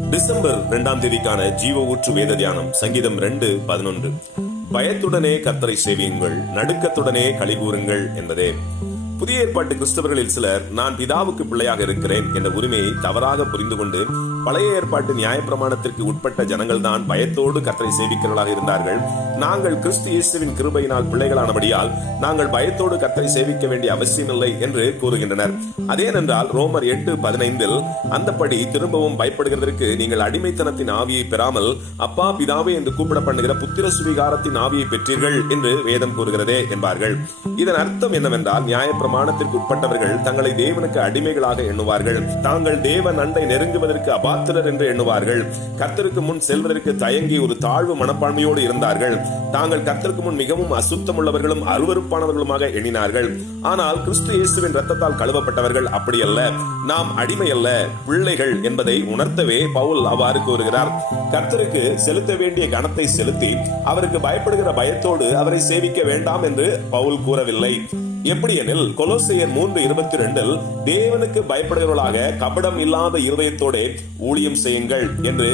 December இரண்டாம் தேதிக்கான ஜீவ ஊற்று வேத தியானம் சங்கீதம் ரெண்டு பதினொன்று. பயத்துடனே கத்தரை சேவியுங்கள் நடுக்கத்துடனே கழி கூறுங்கள் என்பதே. புதிய ஏற்பாட்டு கிறிஸ்தவர்களில் சிலர் நான் பிதாவுக்கு பிள்ளையாக இருக்கிறேன் என்ற உரிமையை தவறாக புரிந்து கொண்டு பழைய ஏற்பாட்டு நியாயப்பிரமாணத்திற்கு உட்பட்ட ஜனங்கள் தான் பயத்தோடு கத்தரை சேவிக்கிறவர்களாக இருந்தார்கள். நாங்கள் கிறிஸ்து இயேசுவின் கிருபையினால் பிள்ளைகளானபடியால் நாங்கள் பயத்தோடு கத்தரை சேவிக்க வேண்டிய அவசியமில்லை என்று கூறுகின்றனர். அதேனென்றால் ரோமர் எட்டு பதினைந்தில் அந்தப்படி திரும்பவும் பயப்படுகிறதற்கு நீங்கள் அடிமைத்தனத்தின் ஆவியை பெறாமல் அப்பா பிதாவே என்று கூப்பிட பண்ணுகிற புத்திர சுவீகாரத்தின் ஆவியை பெற்றீர்கள் என்று வேதம் கூறுகிறதே என்பார்கள். இதன் அர்த்தம் என்னவென்றால் நியாயப்பிர பிரமாணத்திற்கு உட்பட்டவர்கள் தங்களை தேவனுக்கு அடிமைகளாக எண்ணுவார்கள். தாங்கள் தேவன் அண்டை நெருங்குவதற்கு அபாத்திரர் என்று எண்ணுவார்கள். கர்த்தருக்கு முன் செல்வதற்கு தயங்கி ஒரு தாழ்வு மனப்பான்மையோடு இருந்தார்கள். தாங்கள் கர்த்தருக்கு முன் மிகவும் அசுத்தமுள்ளவர்களும் அருவருப்பானவர்களுமாக எண்ணினார்கள். ஆனால் கிறிஸ்து இயேசுவின் ரத்தத்தால் கழுவப்பட்டவர்கள் அப்படியல்ல நாம் அடிமை அல்ல பிள்ளைகள் என்பதை உணர்த்தவே பவுல் அவ்வாறு கூறுகிறார். கர்த்தருக்கு செலுத்த வேண்டிய கணத்தை செலுத்தி அவருக்கு பயப்படுகிற பயத்தோடு அவரை சேவிக்க வேண்டாம் என்று பவுல் கூறவில்லை. எப்படியெனில் கொலோசையர் மூன்று இருபத்தி ரெண்டில் தேவனுக்கு பயப்படுகிறவர்களாக கபடம் இல்லாத இருதயத்தோட ஊழியம் செய்யுங்கள் என்று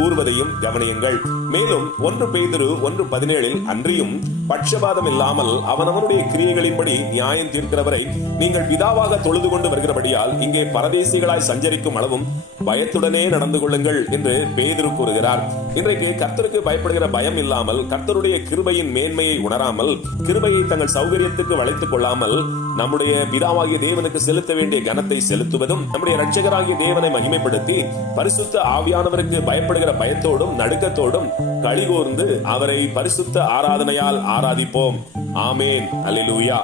கூறுவதையும் கவனியுங்கள். மேலும் ஒன்று பேதுரு ஒன்று பதினேழில் அன்றியும் பட்சபாதம் இல்லாமல் அவனவனுடைய கிரியைகளின்படி நியாயம் தீர்க்கிறவரை நீங்கள் பிதாவாக தொழுது கொண்டு வருகிறபடியால் இங்கே பரதேசிகளாய் சஞ்சரிக்கும் அளவும் பயத்துடனே நடந்து கொள்ளுங்கள் என்று பேதிரு கூறுகிறார். இன்றைக்கு கர்த்தருக்கு பயப்படுகிற பயம் இல்லாமல் கர்த்தருடைய கிருபையின் மேன்மையை உணராமல் கிருபையை தங்கள் சௌகரியத்துக்கு வளைத்துக் கொள்ளாமல் நம்முடைய பிதாவாகிய தேவனுக்கு செலுத்த வேண்டிய கனத்தை செலுத்துவதும் நம்முடைய ரட்சகராகிய தேவனை மகிமைப்படுத்தி பரிசுத்த ஆவியானவருக்கு பயப்படுகிற பயத்தோடும் நடுக்கத்தோடும் கழிகோர்ந்து அவரை பரிசுத்த ஆராதனையால் ஆராதிப்போம். ஆமேன். அலிலூயா